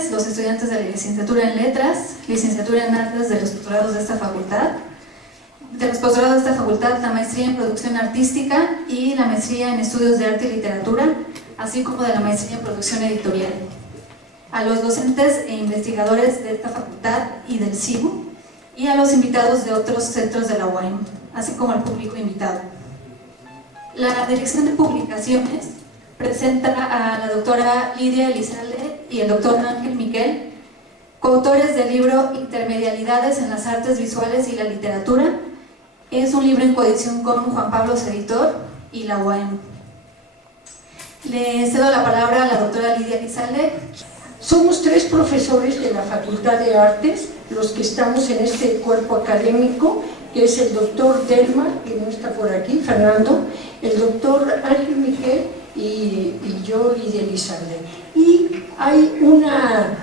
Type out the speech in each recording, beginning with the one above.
ustedes los estudiantes de la licenciatura en Letras, licenciatura en Artes de los posgrados de esta facultad, la maestría en Producción Artística y la maestría en Estudios de Arte y Literatura, así como de la maestría en Producción Editorial. A los docentes e investigadores de esta facultad y del CIBU, y a los invitados de otros centros de la UAM, así como al público invitado. La Dirección de Publicaciones presenta a la doctora Lidia Elizalde y el doctor Ángel Miquel, coautores del libro Intermedialidades en las Artes Visuales y la Literatura. Es un libro en coedición con Juan Pablo Editor y la UAM. Le cedo la palabra a la doctora Lidia Elizalde. Somos 3 profesores de la Facultad de Artes, los que estamos en este cuerpo académico, que es el doctor Delmar, que no está por aquí, Fernando, el doctor Ángel Miquel y yo, Lidia Elizalde. Y hay una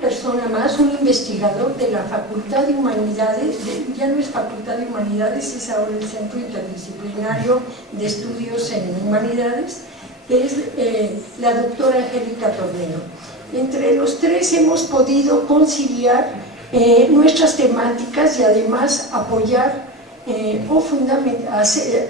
persona más, un investigador de la Facultad de Humanidades, ya no es Facultad de Humanidades, es ahora el Centro Interdisciplinario de Estudios en Humanidades, que es la doctora Angélica Tornero. Entre los 3 hemos podido conciliar nuestras temáticas y además apoyar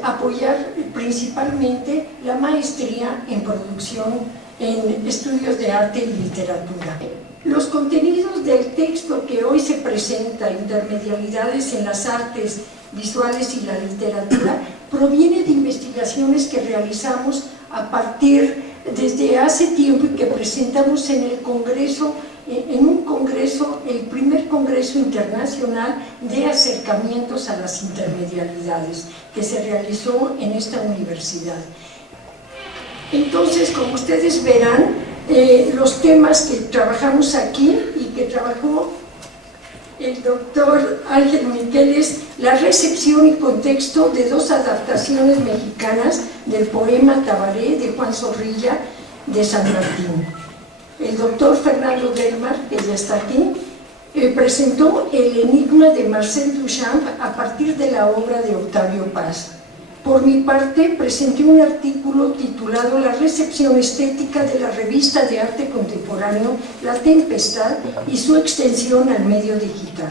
apoyar principalmente la maestría en producción, en estudios de arte y literatura. Los contenidos del texto que hoy se presenta, Intermedialidades en las Artes Visuales y la Literatura, proviene de investigaciones que realizamos a partir desde hace tiempo y que presentamos en el Congreso, en un congreso, el primer Congreso Internacional de Acercamientos a las Intermedialidades, que se realizó en esta universidad. Entonces, como ustedes verán, los temas que trabajamos aquí y que trabajó el doctor Ángel Miquel es la recepción y contexto de 2 adaptaciones mexicanas del poema Tabaré de Juan Zorrilla de San Martín. El doctor Fernando Delmar, que ya está aquí, presentó El enigma de Marcel Duchamp a partir de la obra de Octavio Paz. Por mi parte, presenté un artículo titulado La recepción estética de la revista de arte contemporáneo La Tempestad y su extensión al medio digital.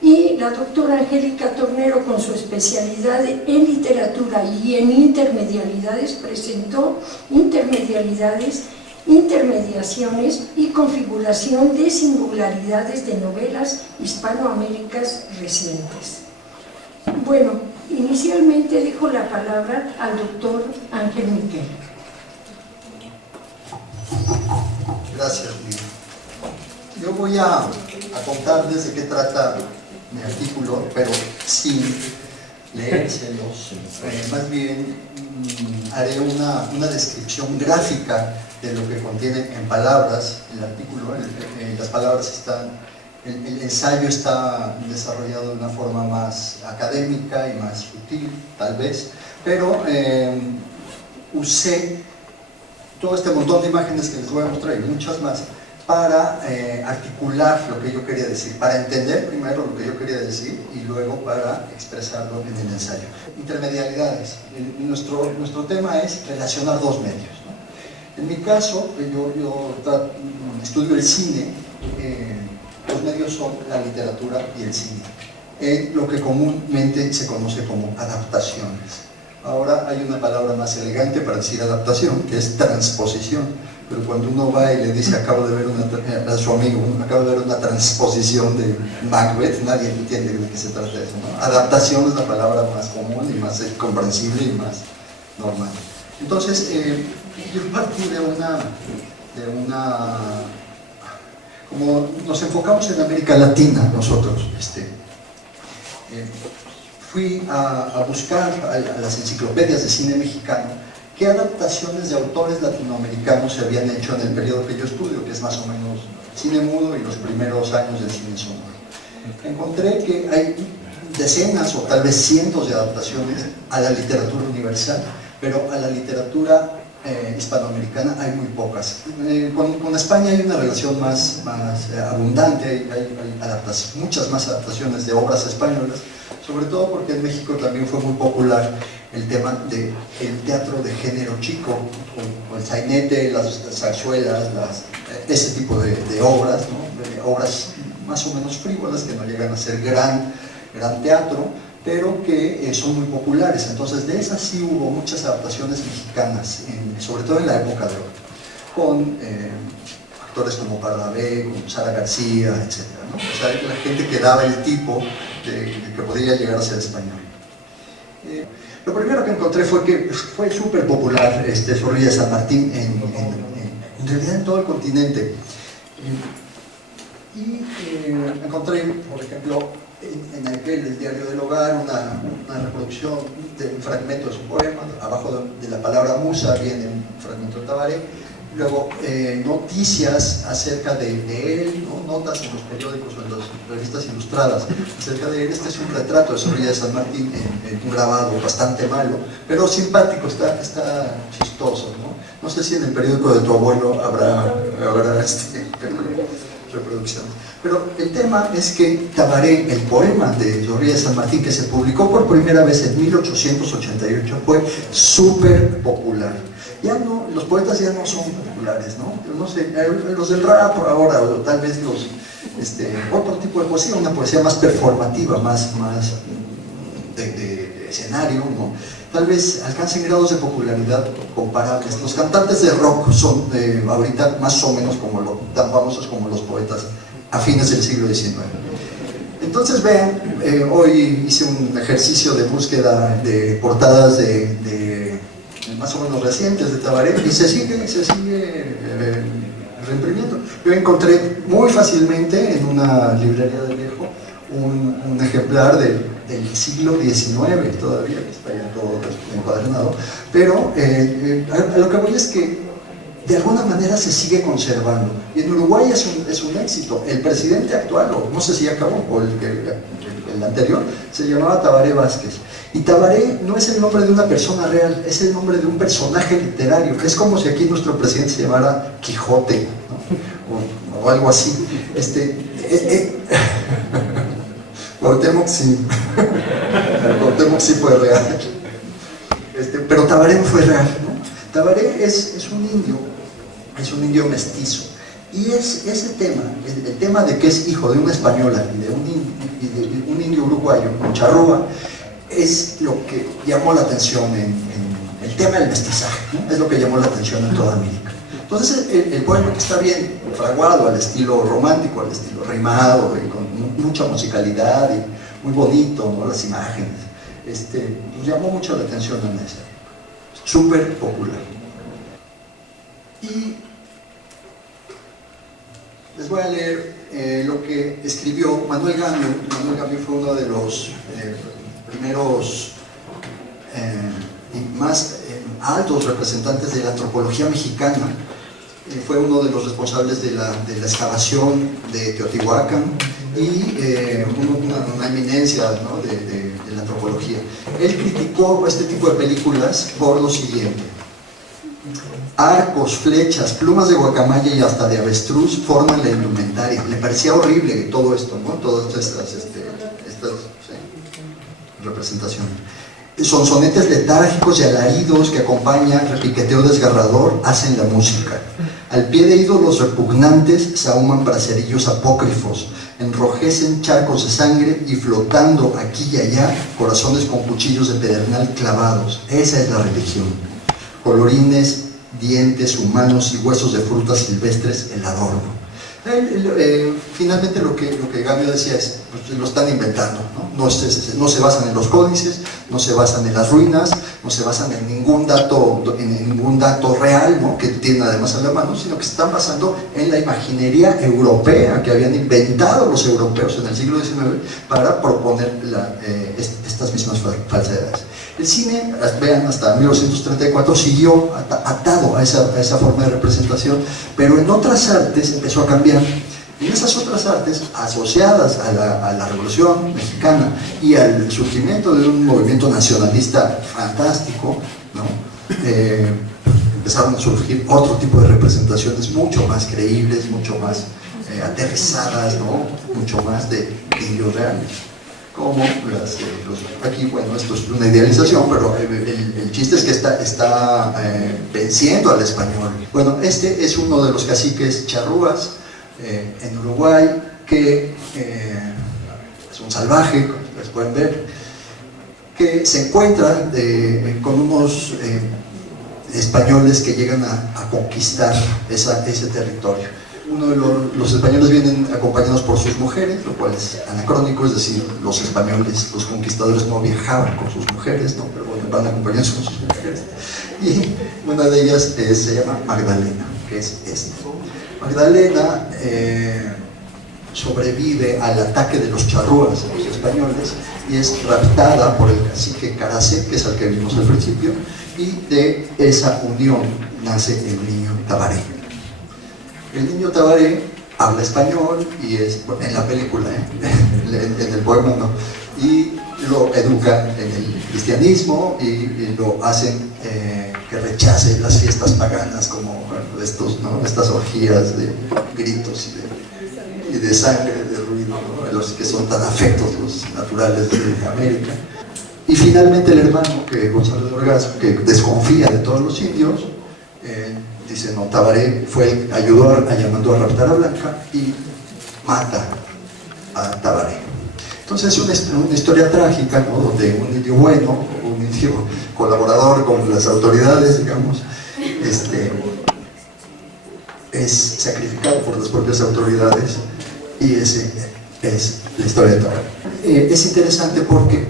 Y la doctora Angélica Tornero, con su especialidad en literatura y en intermedialidades, presentó Intermedialidades, intermediaciones y configuración de singularidades de novelas hispanoaméricas recientes. Bueno, inicialmente dejo la palabra al doctor Ángel Miquel. Gracias, Lidia. Yo voy a contarles de qué trata mi artículo, pero sin leérselos. Más bien haré una descripción gráfica de lo que contiene en palabras el artículo. Las palabras están, el ensayo está desarrollado de una forma más académica y más sutil, tal vez, pero usé todo este montón de imágenes que les voy a mostrar y muchas más para articular lo que yo quería decir, para entender primero lo que yo quería decir y luego para expresarlo en el ensayo. Intermedialidades. Nuestro tema es relacionar 2 medios, ¿no? En mi caso, yo estudio el cine. Los medios son la literatura y el cine, lo que comúnmente se conoce como adaptaciones. Ahora hay una palabra más elegante para decir adaptación, que es transposición, pero cuando uno va y le dice acabo de ver a su amigo, acabo de ver una transposición de Macbeth, nadie entiende de qué se trata eso, ¿no? Adaptación es la palabra más común y más comprensible y más normal. Entonces, yo partí de una como nos enfocamos en América Latina nosotros, fui a buscar a las enciclopedias de cine mexicano qué adaptaciones de autores latinoamericanos se habían hecho en el periodo que yo estudio, que es más o menos cine mudo y los primeros años del cine sonoro. Encontré que hay decenas o tal vez cientos de adaptaciones a la literatura universal, pero a la literatura hispanoamericana hay muy pocas. Con España hay una relación más abundante, hay muchas más adaptaciones de obras españolas, sobre todo porque en México también fue muy popular el tema del teatro de género chico, o el sainete, las zarzuelas, ese tipo de obras, ¿no? Obras más o menos frívolas que no llegan a ser gran teatro, pero que son muy populares. Entonces de esas sí hubo muchas adaptaciones mexicanas, sobre todo en la época de oro, con actores como Pardavé, como Sara García, etc., ¿no? O sea, la gente que daba el tipo que podría llegar a ser español. Lo primero que encontré fue que fue súper popular Zorrilla de San Martín en realidad en todo el continente. Encontré, por ejemplo, en aquel, el Diario del Hogar, una reproducción de un fragmento de su poema. Abajo de la palabra musa viene un fragmento de Tabaré. Luego noticias acerca de él, ¿no? Notas en los periódicos o en las revistas ilustradas acerca de él. Este es un retrato de Zorrilla de San Martín, un grabado bastante malo, pero simpático, está chistoso, ¿no? No sé si en el periódico de tu abuelo habrá reproducción. Pero el tema es que Tabaré, el poema de Zorrilla de San Martín, que se publicó por primera vez en 1888, fue súper popular. Ya no, los poetas ya no son populares, ¿no? No sé, los del rap ahora, o tal vez otro tipo de poesía, una poesía más performativa, más de escenario, ¿no? Tal vez alcancen grados de popularidad comparables. Los cantantes de rock son ahorita más o menos tan famosos como los poetas a fines del siglo XIX. Entonces vean, hoy hice un ejercicio de búsqueda de portadas de más o menos recientes de Tabaré y se sigue reimprimiendo. Yo encontré muy fácilmente en una librería de viejo un ejemplar del siglo XIX todavía, que está ya todo encuadernado, pero a lo que voy es que de alguna manera se sigue conservando, y en Uruguay es un éxito. El presidente actual, o no sé si acabó, o el anterior, se llamaba Tabaré Vázquez, y Tabaré no es el nombre de una persona real, es el nombre de un personaje literario. Es como si aquí nuestro presidente se llamara Quijote, ¿no? o algo así. Cuauhtémoc sí. Cuauhtémoc sí fue real. Pero Tabaré no fue real, ¿no? Tabaré es un indio mestizo. Y ese tema, el tema de que es hijo de una española y de un indio uruguayo, un charrúa, es lo que llamó la atención en el tema del mestizaje, ¿no? Es lo que llamó la atención en toda América. Entonces el poema, que está bien fraguado al estilo romántico, al estilo rimado, y con mucha musicalidad y muy bonito, ¿no? Las imágenes, pues llamó mucho la atención en ese, súper popular. Y les voy a leer lo que escribió Manuel Gamio. Manuel Gamio fue uno de los primeros y más altos representantes de la antropología mexicana. Fue uno de los responsables de la excavación de Teotihuacán y una eminencia, ¿no? de la antropología. Él criticó este tipo de películas por lo siguiente: arcos, flechas, plumas de guacamaya y hasta de avestruz forman la indumentaria. Le parecía horrible todo esto, ¿no? Todas estas representaciones. Sonsonetes letárgicos y alaridos que acompañan repiqueteo desgarrador hacen la música. Al pie de ídolos repugnantes se ahuman braserillos apócrifos, enrojecen charcos de sangre y flotando aquí y allá corazones con cuchillos de pedernal clavados. Esa es la religión. Colorines, dientes humanos y huesos de frutas silvestres, el adorno. Finalmente lo que Gamio decía es, pues, lo están inventando, ¿no? No se basan en los códices, no se basan en las ruinas, no se basan en ningún dato real, ¿no? que tienen además a la mano, sino que se están basando en la imaginería europea que habían inventado los europeos en el siglo XIX para proponer estas mismas falsedades. El cine, vean, hasta 1934 siguió atado a esa forma de representación, pero en otras artes empezó a cambiar. En esas otras artes, asociadas a la Revolución Mexicana y al surgimiento de un movimiento nacionalista fantástico, ¿no? empezaron a surgir otro tipo de representaciones mucho más creíbles, mucho más aterrizadas, ¿no? Mucho más de indios reales, como aquí, bueno, esto es una idealización, pero el chiste es que está venciendo al español. Bueno, este es uno de los caciques charrúas en Uruguay, que es un salvaje, como ustedes pueden ver, que se encuentra con unos españoles que llegan a conquistar ese territorio. Los españoles vienen acompañados por sus mujeres, lo cual es anacrónico, es decir, los españoles, los conquistadores no viajaban con sus mujeres, ¿no? Pero bueno, van acompañados con sus mujeres. Y una de ellas se llama Magdalena, que es esta. Magdalena sobrevive al ataque de los charrúas, los españoles, y es raptada por el cacique Caracé, que es el que vimos al principio, y de esa unión nace el niño Tabaré. El niño Tabaré habla español y es, en la película, en el poema no, y lo educa en el cristianismo y lo hacen que rechace las fiestas paganas como estas orgías de gritos y de sangre, de ruido, ¿no? Los que son tan afectos los naturales de América. Y finalmente el hermano, Gonzalo de Orgaz, que desconfía de todos los indios, dice, no, Tabaré mandó a raptar a Blanca y mata a Tabaré. Entonces es una historia trágica, ¿no? Donde un indio bueno, un indio colaborador con las autoridades, digamos, es sacrificado por las propias autoridades, y ese es la historia de Tabaré. Es interesante porque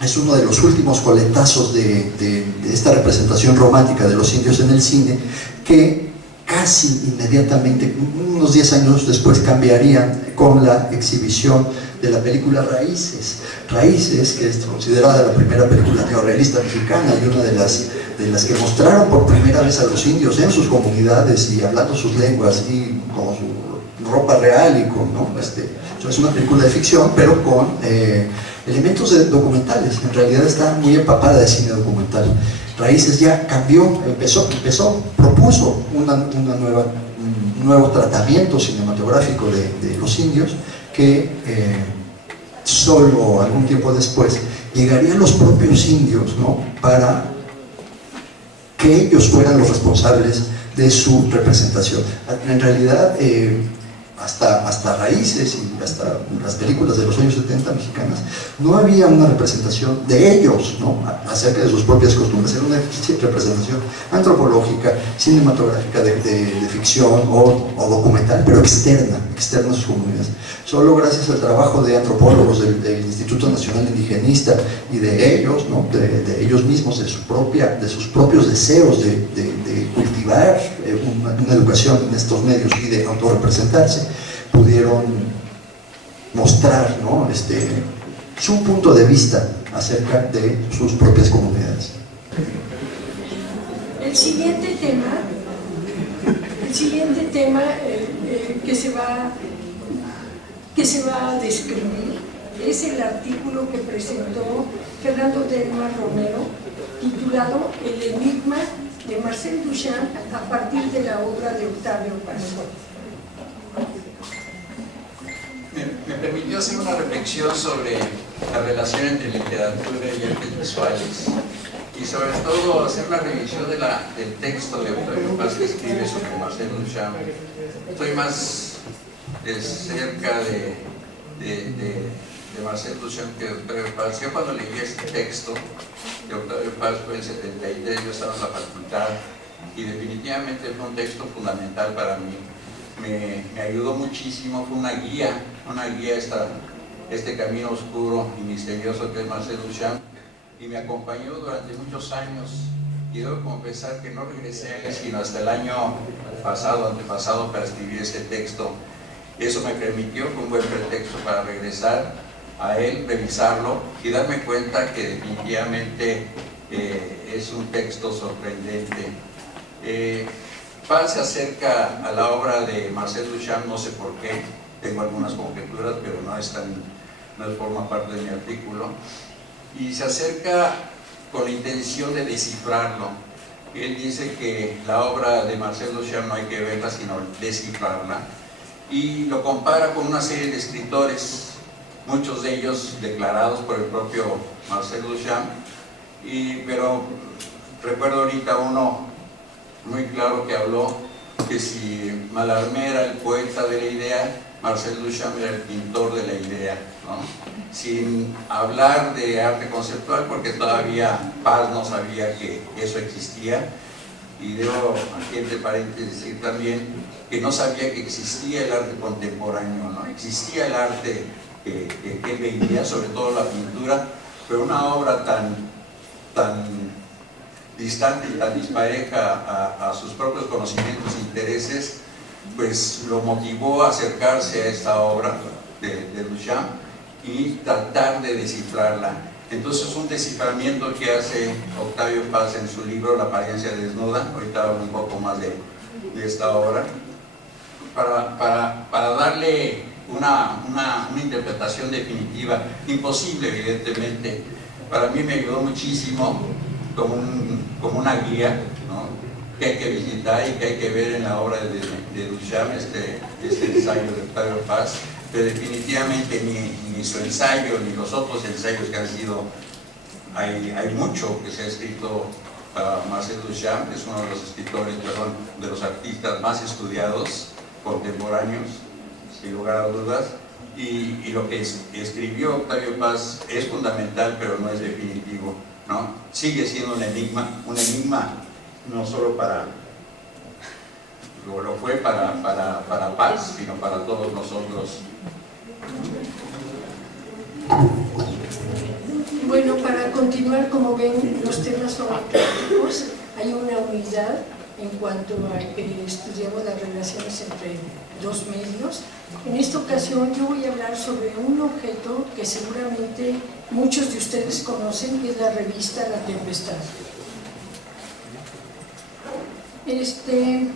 es uno de los últimos coletazos de esta representación romántica de los indios en el cine, que casi inmediatamente, unos 10 años después, cambiarían con la exhibición de la película Raíces. Raíces, que es considerada la primera película neorrealista mexicana y una de las que mostraron por primera vez a los indios en sus comunidades y hablando sus lenguas y con su ropa real y con, ¿no? Es una película de ficción, pero con elementos documentales. En realidad está muy empapada de cine documental. Raíces ya cambió, propuso un nuevo tratamiento cinematográfico de los indios, que solo algún tiempo después llegarían los propios indios, ¿no? Para que ellos fueran los responsables de su representación. En realidad, hasta Raíces y hasta las películas de los años 70 mexicanas, no había una representación de ellos, ¿no? Acerca de sus propias costumbres. Era una representación antropológica, cinematográfica, de ficción o documental, pero externa a sus comunidades. Solo gracias al trabajo de antropólogos del Instituto Nacional Indigenista y de ellos, ¿no? de ellos mismos, de sus propios deseos de cultivar una educación en estos medios y de autorrepresentarse, pudieron mostrar, ¿no? su punto de vista acerca de sus propias comunidades. El siguiente tema que se va a describir es el artículo que presentó Fernando Delmar Romero, titulado El enigma de Marcel Duchamp a partir de la obra de Octavio Paz. Me permitió hacer una reflexión sobre la relación entre literatura y artes visuales, y sobre todo hacer una revisión del texto de Octavio Paz que escribe sobre Marcel Duchamp. Estoy más cerca de Marcel Duchamp que de Octavio Paz. Yo cuando leí este texto de Octavio Paz fue en 73, yo estaba en la facultad, y definitivamente fue un texto fundamental para mí. Me ayudó muchísimo, fue una guía este camino oscuro y misterioso que es Marcel Duchamp, y me acompañó durante muchos años, y debo confesar que no regresé a él sino hasta el año antepasado, para escribir este texto. Eso me permitió, fue un buen pretexto para regresar a él, revisarlo y darme cuenta que definitivamente es un texto sorprendente. Paz se acerca a la obra de Marcel Duchamp, no sé por qué, tengo algunas conjeturas, pero no forma parte de mi artículo, y se acerca con la intención de descifrarlo. Él dice que la obra de Marcel Duchamp no hay que verla sino descifrarla, y lo compara con una serie de escritores, muchos de ellos declarados por el propio Marcel Duchamp, pero recuerdo ahorita uno muy claro que habló que si Mallarmé era el poeta de la idea, Marcel Duchamp era el pintor de la idea, ¿no? Sin hablar de arte conceptual, porque todavía Paz no sabía que eso existía, y debo aquí entre paréntesis decir también que no sabía que existía el arte contemporáneo, ¿no? Existía el arte que él veía, sobre todo la pintura, pero una obra tan distante y tan dispareja a sus propios conocimientos e intereses, pues lo motivó a acercarse a esta obra de Duchamp y tratar de descifrarla. Entonces, un desciframiento que hace Octavio Paz en su libro La apariencia desnuda, ahorita hablo un poco más de esta obra, para darle una interpretación definitiva, imposible evidentemente. Para mí me ayudó muchísimo como una guía, ¿no?, que hay que visitar y que hay que ver en la obra de Duchamp, este ensayo de Octavio Paz, pero definitivamente ni su ensayo ni los otros ensayos que han sido, hay mucho que se ha escrito para Marcel Duchamp, que es uno de los escritores, de los artistas más estudiados contemporáneos, sin lugar a dudas, y lo que escribió Octavio Paz es fundamental, pero no es definitivo, ¿no? Sigue siendo un enigma no solo lo fue para Paz, sino para todos nosotros. Bueno, para continuar, como ven, los temas son prácticos. Hay una unidad en cuanto a que estudiamos las relaciones entre dos medios. En esta ocasión yo voy a hablar sobre un objeto que seguramente muchos de ustedes conocen, que es la revista La Tempestad. Este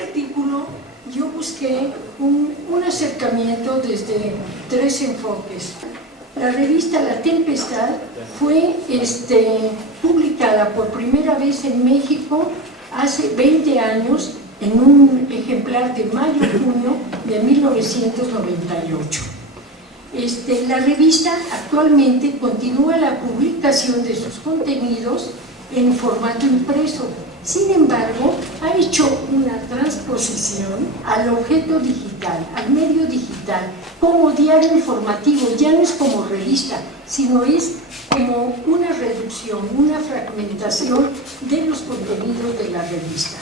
artículo yo busqué un acercamiento desde tres enfoques. La revista La Tempestad fue publicada por primera vez en México hace 20 años en un ejemplar de mayo-junio de 1998. La revista actualmente continúa la publicación de sus contenidos en formato impreso. Sin embargo, ha hecho una transposición al objeto digital, al medio digital, como diario informativo. Ya no es como revista, sino es como una reducción, una fragmentación de los contenidos de la revista.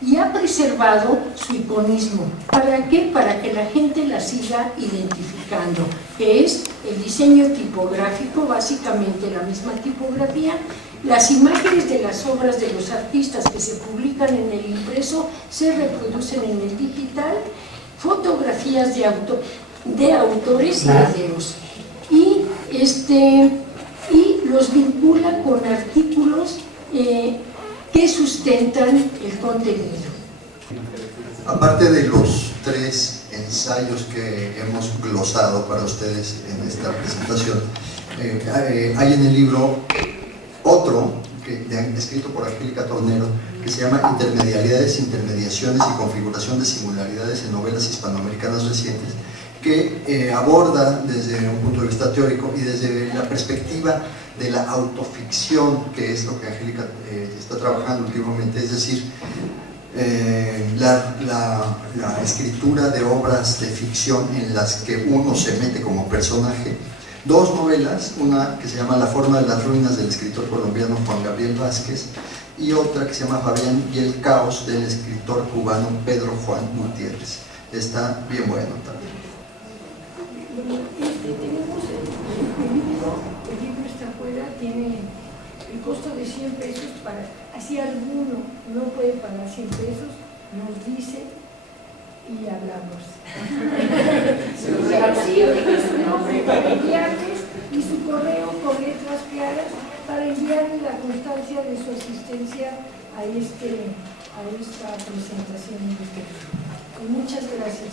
Y ha preservado su iconismo. ¿Para qué? Para que la gente la siga identificando, que es el diseño tipográfico, básicamente la misma tipografía. Las imágenes de las obras de los artistas que se publican en el impreso se reproducen en el digital, fotografías de autores y videos. Y los vincula con artículos que sustentan el contenido. Aparte de los tres ensayos que hemos glosado para ustedes en esta presentación, hay en el libro otro, escrito por Angélica Tornero, que se llama Intermedialidades, Intermediaciones y Configuración de Singularidades en Novelas Hispanoamericanas Recientes, que aborda desde un punto de vista teórico y desde la perspectiva de la autoficción, que es lo que Angélica está trabajando últimamente, es decir, la escritura de obras de ficción en las que uno se mete como personaje. Dos novelas, una que se llama La forma de las ruinas del escritor colombiano Juan Gabriel Vázquez y otra que se llama Fabián y el caos del escritor cubano Pedro Juan Gutiérrez. Está bien bueno también. Tenemos el libro está afuera, tiene el costo de 100 pesos, así alguno no puede pagar 100 pesos, nos dice y hablamos. Su nombre para enviarles y su correo con letras claras para enviarle la constancia de su asistencia a esta presentación. Y muchas gracias.